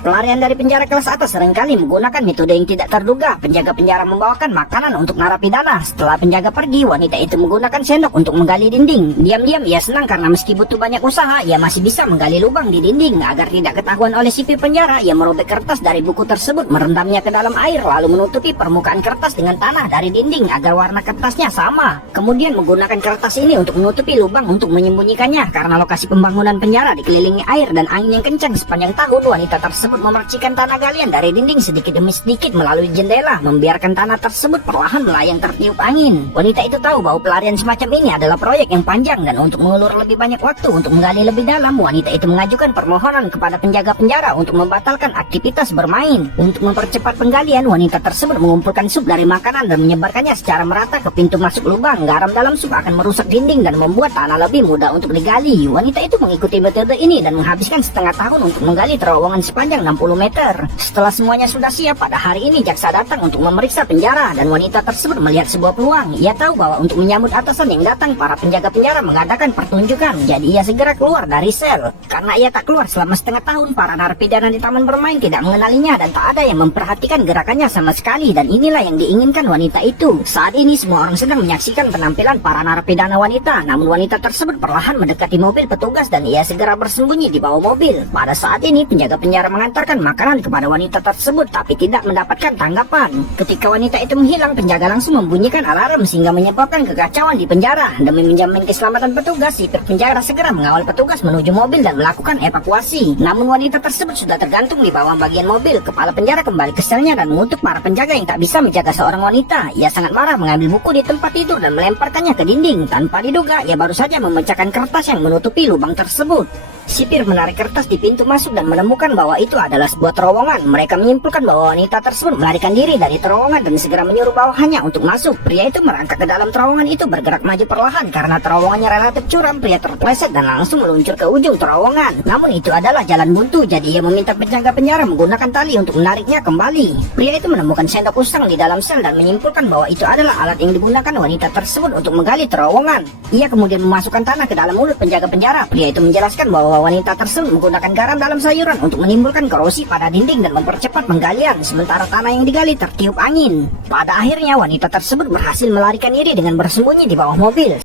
Pelarian dari penjara kelas atas seringkali menggunakan metode yang tidak terduga. Penjaga penjara membawakan makanan untuk narapidana. Setelah penjaga pergi, wanita itu menggunakan sendok untuk menggali dinding. Diam-diam ia senang karena meski butuh banyak usaha, ia masih bisa menggali lubang di dinding. Agar tidak ketahuan oleh sipir penjara, ia merobek kertas dari buku tersebut, merendamnya ke dalam air, lalu menutupi permukaan kertas dengan tanah dari dinding agar warna kertasnya sama. Kemudian menggunakan kertas ini untuk menutupi lubang untuk menyembunyikannya. Karena lokasi pembangunan penjara dikelilingi air dan angin yang kencang sepanjang tahun, wanita tersebut memercikan tanah galian dari dinding sedikit demi sedikit melalui jendela, membiarkan tanah tersebut perlahan melayang tertiup angin. Wanita itu tahu bahwa pelarian semacam ini adalah proyek yang panjang, dan untuk mengulur lebih banyak waktu untuk menggali lebih dalam, wanita itu mengajukan permohonan kepada penjaga penjara untuk membatalkan aktivitas bermain. Untuk mempercepat penggalian, wanita tersebut mengumpulkan sup dari makanan dan menyebarkannya secara merata ke pintu masuk lubang. Garam dalam sup akan merusak dinding dan membuat tanah lebih mudah untuk digali. Wanita itu mengikuti metode ini dan menghabiskan setengah tahun untuk menggali terowongan sepanjang 60 meter. Setelah semuanya sudah siap, pada hari ini jaksa datang untuk memeriksa penjara, dan wanita tersebut melihat sebuah peluang. Ia tahu bahwa untuk menyambut atasan yang datang, para penjaga penjara mengadakan pertunjukan. Jadi ia segera keluar dari sel. Karena ia tak keluar selama setengah tahun, para narapidana di taman bermain tidak mengenalinya dan tak ada yang memperhatikan gerakannya sama sekali. Dan inilah yang diinginkan wanita itu. Saat ini semua orang sedang menyaksikan penampilan para narapidana wanita. Namun wanita tersebut perlahan mendekati mobil petugas dan ia segera bersembunyi di bawah mobil. Pada saat ini penjaga penjara mengantarkan makanan kepada wanita tersebut, tapi tidak mendapatkan tanggapan. Ketika wanita itu menghilang, penjaga langsung membunyikan alarm sehingga menyebabkan kekacauan di penjara. Demi menjamin keselamatan petugas, sipir penjara segera mengawal petugas menuju mobil dan melakukan evakuasi. Namun wanita tersebut sudah tergantung di bawah bagian mobil. Kepala penjara kembali ke selnya dan mengutuk para penjaga yang tak bisa menjaga seorang wanita. Ia sangat marah mengambil buku di tempat tidur dan melemparkannya ke dinding. Tanpa diduga, ia baru saja memecahkan kertas yang menutupi lubang tersebut. Sipir menarik kertas di pintu masuk dan menemukan bahwa itu adalah sebuah terowongan. Mereka menyimpulkan bahwa wanita tersebut melarikan diri dari terowongan dan segera menyuruh bawahannya untuk masuk. Pria itu merangkak ke dalam terowongan itu bergerak maju perlahan karena terowongannya relatif curam. Pria terpleset dan langsung meluncur ke ujung terowongan. Namun itu adalah jalan buntu, jadi ia meminta penjaga penjara menggunakan tali untuk menariknya kembali. Pria itu menemukan sendok usang di dalam sel dan menyimpulkan bahwa itu adalah alat yang digunakan wanita tersebut untuk menggali terowongan. Ia kemudian memasukkan tanah ke dalam mulut penjaga penjara. Pria itu menjelaskan bahwa wanita tersebut menggunakan garam dalam sayuran untuk menimbulkan korosi pada dinding dan mempercepat penggalian, sementara tanah yang digali tertiup angin. Pada akhirnya wanita tersebut berhasil melarikan diri dengan bersembunyi di bawah mobil.